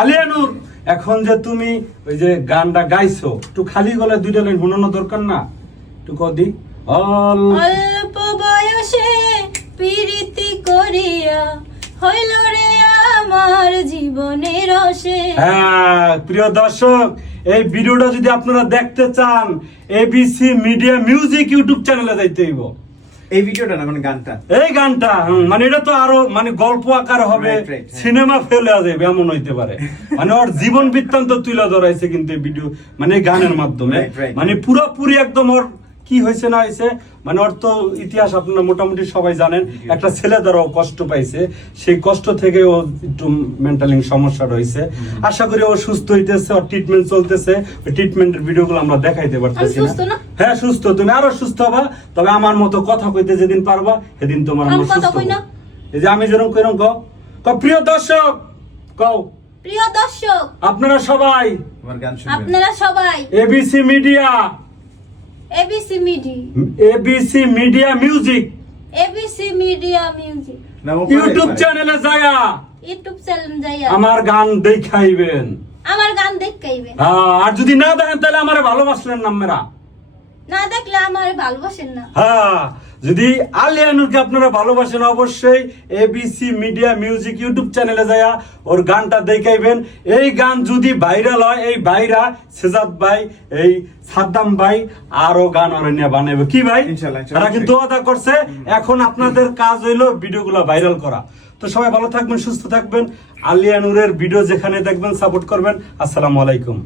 আলিয়া নূর, এখন যে তুমি ওই যে গানটা গাইছো, একটু খালি গলায় দুইটা লাইন শোনানো দরকার না? একটু কদি। অল্প বয়সে প্রীতি করিয়া হইল রে আমার জীবনের রসে। হ্যাঁ প্রিয় দর্শক, এই ভিডিওটা যদি আপনারা দেখতে চান এবিসি মিডিয়া মিউজিক ইউটিউব চ্যানেলে যাইতে হইব। এই ভিডিওটা না মানে গানটা, এই গানটা মানে এটা তো আরো মানে গল্প আকার হবে, সিনেমা ফেলে যাবে এমন হইতে পারে। মানে ওর জীবন বৃত্তান্ত তুলে ধরাইছে কিন্তু এই ভিডিও মানে গানের মাধ্যমে, মানে পুরোপুরি একদম ওর কি হয়েছে না হয়েছে মানে ওর তো ইতিহাস আপনারা মোটামুটি সবাই জানেন। একটা ছেলে দ্বারাও কষ্ট পাইছে, সেই কষ্ট থেকে ও একটু মেন্টালি সমস্যা রয়েছে। আশা করি ও সুস্থ হইতেছে, ওর ট্রিটমেন্ট চলতেছে। ওই ট্রিটমেন্টের ভিডিওগুলো আমরা দেখাইতে পারতেছি না। হ্যাঁ সুস্থ, তুমি আরো সুস্থ হবা। তবে আমার মতো কথা কইতে যেদিন পারবা সেদিন তোমার আমরা সুস্থ হবো। এই যে আমি যেরকম কইরকম কও প্রিয় দর্শক, কও প্রিয় দর্শক আপনারা সবাই, আমার গান শুনবেন। আপনারা সবাই ABC media, ABC media, ABC media music, ABC media music YouTube চ্যানেলে যায়া ইউটিউব চ্যানেল যাইয়া আমার গান দেখাইবেন, আমার গান দেখাইবেন। আর যদি না দেখেন তাহলে আমারে ভালোবাসলেন না মেরা। না দেখলে আমার ভালোবাসেন না। হ্যাঁ, যদি আলিয়া নূরকে আপনারা ভালোবাসেন অবশ্যই এবিসি মিডিয়া মিউজিক ইউটিউব চ্যানেলে যায়া ওর গানটা দেখাইবেন। এই গান যদি ভাইরাল হয়, এই ভাইরা সেজাদ ভাই, এই সাদ্দাম ভাই আরো গান ওরে নিয়ে বানাবে। কি ভাই, ইনশাআল্লাহ, তারা কিন্তু ওয়াদা করছে। এখন আপনাদের কাজ হইলো ভিডিওগুলো ভাইরাল করা। তো সবাই ভালো থাকবেন, সুস্থ থাকবেন। আলিয়া নূরের ভিডিও যেখানে দেখবেন সাপোর্ট করবেন। আসসালামু আলাইকুম।